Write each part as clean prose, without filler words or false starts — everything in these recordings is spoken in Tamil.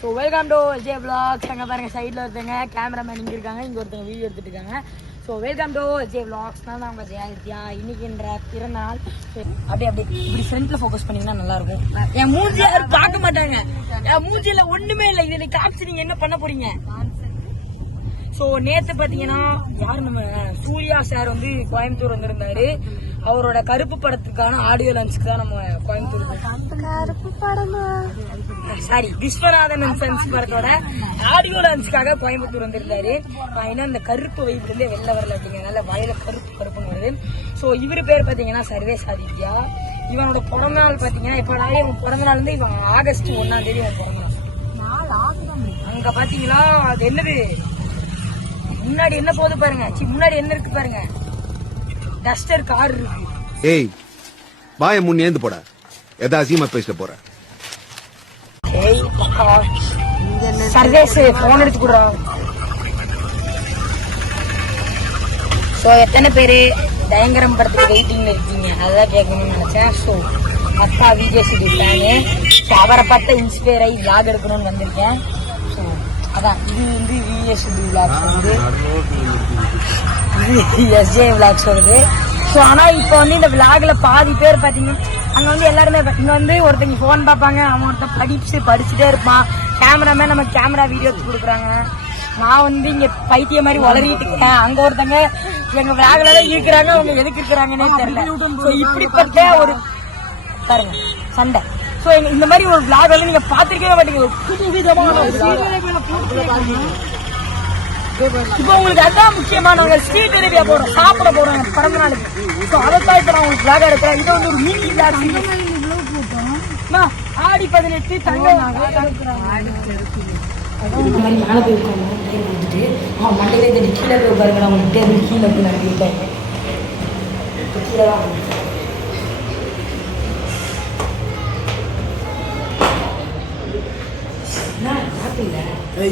So welcome to Vijay vlogs. அங்கே பாருங்கள் சைடில் ஒருத்தங்க கேமராமேன் இங்கே இருக்காங்க, இங்கே ஒருத்தங்க வீடியோ எடுத்துகிட்டு இருக்காங்க. ஸோ வெல்கம் டு விஜய் விளாக்ஸ்னால் தான் அவங்க ஜெயாதித்யா இன்னைக்குன்ற பிறந்த நாள். அப்படியே இப்படி ஃப்ரண்ட்டில் ஃபோக்கஸ் பண்ணிங்கன்னா நல்லாயிருக்கும். என் மூஞ்சி யாரும் பார்க்க மாட்டாங்க, என் மூஞ்சியில் ஒன்றுமே இல்லை. இதை காமிச்சு நீங்கள் என்ன பண்ண போகிறீங்க? ஸோ நேற்று பார்த்தீங்கன்னா யார் நம்ம சூர்யா சார் வந்து கோயம்புத்தூர் வந்திருந்தாரு. அவரோட கருப்பு படத்துக்கான ஆடியோ லான்ச்சுக்கு தான் நம்ம கோயம்புத்தூர், கருப்பு படமா சாரி விஸ்வநாதன் அண்ட் சன்ஸ் படத்தோட ஆடியோ லான்ச்சுக்காக கோயம்புத்தூர் வந்திருந்தாரு. ஏன்னா இந்த கருப்பு வைப்புலேருந்தே வெளில வரல அப்படிங்கிறதுனால வாயில கருப்புன்னு வருது. ஸோ இவரு பேர் பார்த்தீங்கன்னா சர்வேஸ் ஆதித்யா. இவனோட பிறந்த நாள் பார்த்தீங்கன்னா இப்போ இவன் பிறந்த நாள் வந்து இவன் ஆகஸ்ட் 1ஆம் தேதி அவன் பிறந்த நாள். அங்க பாத்தீங்களா அது என்னது முன்னாடி என்ன போகுது பாருங்க, முன்னாடி என்ன இருக்கு பாருங்க, டஸ்டர் கார் இருக்கு. ஏய் வாய முன் ஏந்து போட, எதா அசியமா பேசிட்டு போற. ஏய் சர்வேஸ் போன் எடுத்து கொடுறா. ஸோ எத்தனை பேரு பயங்கரம் படத்துக்கு வெயிட்டிங்ல இருக்கீங்க அதான் கேட்கணும்னு நினைச்சேன். ஸோ அக்கா விஜய் ஃபேனு, ஸோ அவரை பார்த்து இன்ஸ்பயர் ஆகி விளாக் எடுக்கணும்னு வந்திருக்கேன். ஸோ அதான் இது வந்து விஎஸ்டி விளாக்ஸ் வருது, இது எஸ்ஜே விளாக்ஸ் வருது. ஸோ ஆனால் இப்போ வந்து இந்த விளாக்ல பாதி பேர் பார்த்தீங்கன்னா அங்கே வந்து எல்லாருமே இங்கே வந்து ஒருத்தங்க ஃபோன் பார்ப்பாங்க, அவன் ஒருத்தன் படிச்சுட்டே இருப்பான். கேமராமேன் நம்ம கேமரா வீடியோ எடுத்து கொடுக்குறாங்க. நான் வந்து இங்கே பைத்திய மாதிரி வளரிட்டு இருக்கேன். அங்கே ஒருத்தங்க எங்கள் விளாக்ல தான் இருக்கிறாங்க, அவங்க எதுக்கு இருக்கிறாங்கன்னே தெரியல. ஸோ இப்படிப்பட்ட ஒரு பாருங்க சண்டை. ஸோ இந்த மாதிரி ஒரு விளாக் வந்து நீங்க பாத்திருக்கவே மாட்டீங்க. புது விதமான இப்போ உங்களுக்கு அதான் முக்கியமானவங்க ஸ்ட்ரீட் டெலிவரியா போறோம், சாப்பிட போறோம் பிறந்த நாளுக்கு. ஸோ அதைத்தான் இப்போ நான் உங்களுக்கு விளாக் எடுக்கிறேன். இது வந்து ஒரு மீன் விளாக். ஆடி 18 தங்கம் மேலே போய் கொடுத்துட்டு அவன் மண்டையில இந்த கீழே போய் பாருங்க, நான் உங்களுக்கு கீழே போய் நடத்திருக்காங்க. கீழே தான்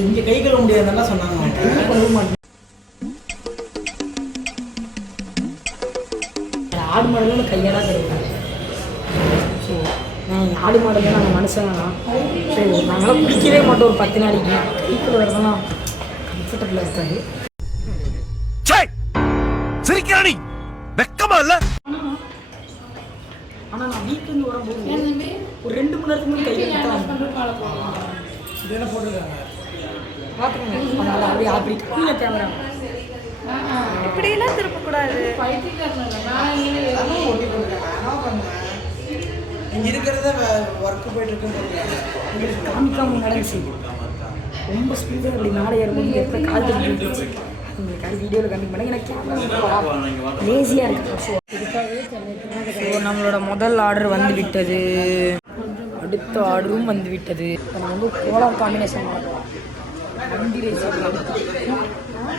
இங்க கை கழுவ முடியாதுன்னா சொன்னாங்க. ஆடு மாடுகளும் கையெல்லாம் கழுவுறாங்க. ஸோ ஆடு மாடுகள் நாங்கள் மனுஷங்கலாம். ஸோ நாங்களாம் குடிக்கவே மாட்டோம் ஒரு 10 நாளைக்கு. கைக்குள்ள வரதெல்லாம் கம்ஃபர்டபுளாக இருக்காது. ஆனால் நான் வீட்டிலேருந்து வரும்போது ஒரு 2 மணி நேரத்துக்கு முன்னாடி கையில் இதெல்லாம் போட்டுருக்காங்க பார்த்துக்கோங்க. அதனால் அப்படியே அப்படி கீழே கேமரா இப்படியெல்லாம் திருப்பக்கூடாது. இங்கே இருக்கிறத ஒர்க்கு போயிட்டு இருக்குன்னு காமிக்காம நடந்துச்சு. ரொம்ப ஸ்பீடாக அப்படி நாளை ஏறும்போது எப்போ கால் தெரிஞ்சிருச்சு. உங்களுக்கு அது வீடியோவில் கண்டிப்பாக பண்ணேன். எனக்கு கேமரா லேசியாக இருக்குது. ஸோ நம்மளோட முதல் ஆர்டர் வந்து விட்டது, அடுத்த ஆர்டரும் வந்து விட்டது. நம்ம வந்து கோலார் காம்பினேஷன் வண்டி ரைஸ்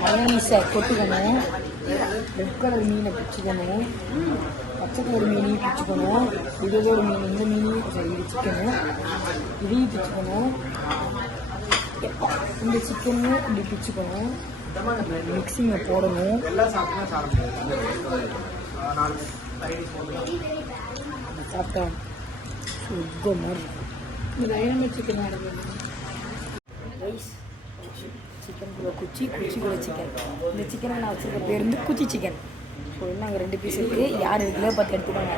மயோனீஸை கொட்டுக்கணும், ரெட் கலர் மீனை பிச்சுக்கணும், பச்சை கலர் மீனையும் பிச்சுக்கணும், இது ஒரு மீன், இந்த மீனையும் சரி இது சிக்கனு இதையும் பிச்சுக்கணும், இந்த சிக்கனையும் இப்படி பிச்சுக்கணும், மிக்சிங்கை போடணும். சாப்பிட்டா சுத்தம் மாதிரி சிக்கன் ரைஸ், சிக்கன் கூட குச்சி கூட சிக்கன். இந்த சிக்கனை நான் வச்சுருக்க பேர் வந்து குச்சி சிக்கன். ஸோ இன்னும் அங்கே 2 பீஸ் இருக்குது. யார் இருக்குல்ல பார்த்து எடுத்துக்கோங்க.